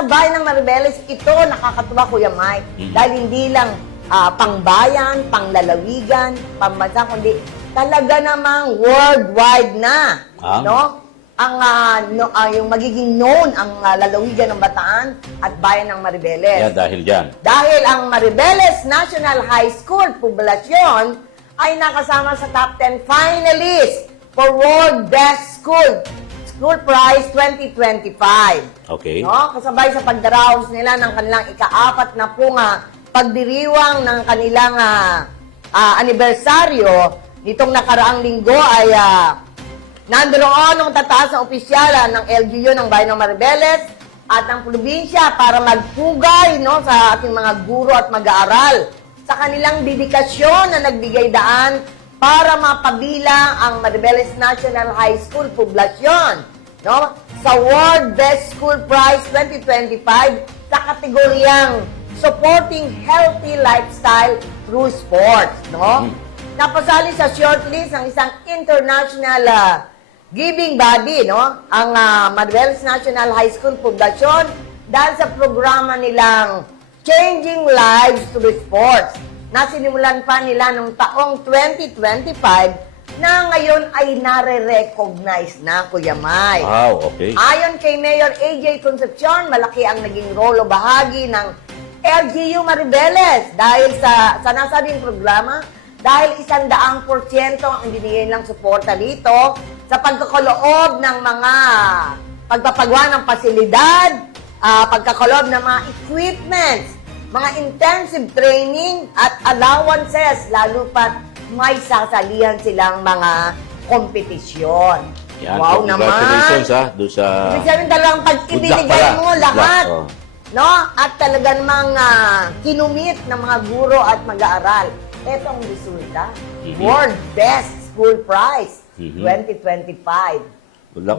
sa bayan ng Maribeles, ito nakakatuwa, Kuya Mike. Dahil hindi lang pangbayan, panglalawigan, pambansa, kundi talaga namang worldwide na. No? Yung magiging known ang lalawigan ng Bataan at bayan ng Maribeles. Yeah, dahil dyan. Dahil ang Maribeles National High School Poblasyon ay nakasama sa top 10 finalists for World Best School Prize 2025. Okay. No? Kasabay sa pagdaraos nila ng kanilang ika-4 na pagdiriwang ng kanilang anibersaryo, nitong nakaraang linggo ay nandoon ang tataas na opisyala ng LGU ng Bayan ng Maribeles at ng probinsya para magpugay, no, sa ating mga guro at mag-aaral sa kanilang dedikasyon na nagbigay daan para mapabilang ang Maribeles National High School Poblasyon, no, sa World Best School Prize 2025 sa kategoryang Supporting Healthy Lifestyle Through Sports, no? Napasali sa shortlist ng isang international giving body, no? Ang Maribeles National High School Poblasyon dahil sa programa nilang Changing Lives Through Sports na sinimulan pa nila noong taong 2025 na ngayon ay nare-recognize na, Kuya Mike. Wow, okay. Ayon kay Mayor AJ Concepcion, malaki ang naging rolo bahagi ng LGU Maribeles dahil sa nasabing programa, dahil 100% ang binigay lang suporta dito sa pagkakaloob ng mga pagpapagawa ng pasilidad, pagkakaloob ng mga equipments, mga intensive training at allowances, lalo pat may sasalihan silang mga kompetisyon. Yan, Wow congratulations naman! doon sa... Ibig sabihin talagang pag Good luck ibinigay pala. mo Good lahat, luck, no? At talagang mga kinumit ng mga guro at mag-aaral. Ito ang resulta. World Best School Prize 2025. Good luck. Yan.